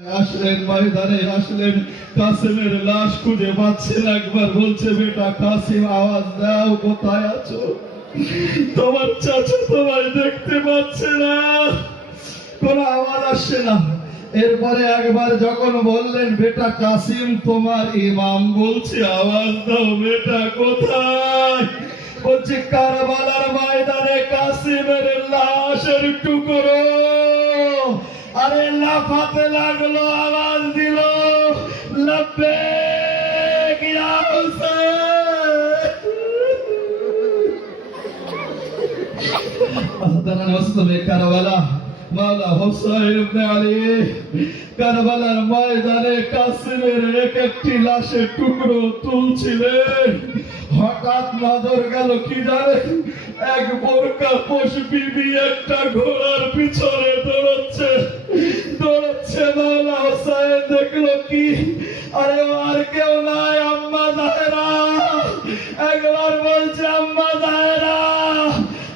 আসলেন ময়দানে আসলেন, কাসিমের লাশ খুঁজে পাচ্ছেন। একবার বলছে, বেটা কাসিম আওয়াজ দাও, কোথায় আছো? তোমার চাচা তোমায় দেখতে পাচ্ছে না, কোনো আওয়াজ আসছে না। এরপরে একবার যখন বললেন, বেটা কাসিম তোমার ইমাম বলছে আওয়াজ দাও, বেটা কোথায়? বলছে কারবালার ময়দানে কাসিমের লাশের টুকরো। আরে লাফাতে লাগলো, আওয়াজ দিল, লব্বেক ইয়া হুসাইন। কারবালা মাওলা হুসাইন ইবনে আলী কারবালার ময়দানে কাসিমের এক একটি লাশের টুকরো তুলছিলেন। হঠাৎ নজর গেল কি জানেন, এক বোরকা পোষ বিবি একটা ঘোড়ার পিছনে দৌড়চ্ছে। মাওলা হুসাইন দেখলো কি, আরে আর কেউ নাই, আম্মা জাহেরা। একবার বলছে, আম্মা জাহেরা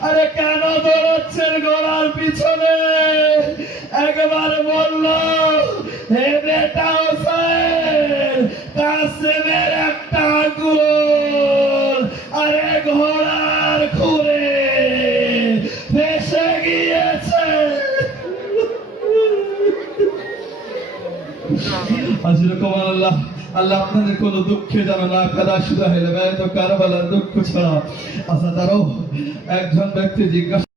আরে কেন দৌড়চ্ছেন ঘোড়ার পিছনে? একবার বলল, হে বেটা হুসাইন, কাসিমের একটা আঙ্গুল আরে ঘোড়ার খুরে ফেসে গিয়েছে। আল্লাহ আল্লাহ আপনাদের কোন দুঃখে যেন না কাদা শুধু হেলে তো কারবালার দুঃখ ছাড়া। আচ্ছা, তারও একজন ব্যক্তি জিজ্ঞাসা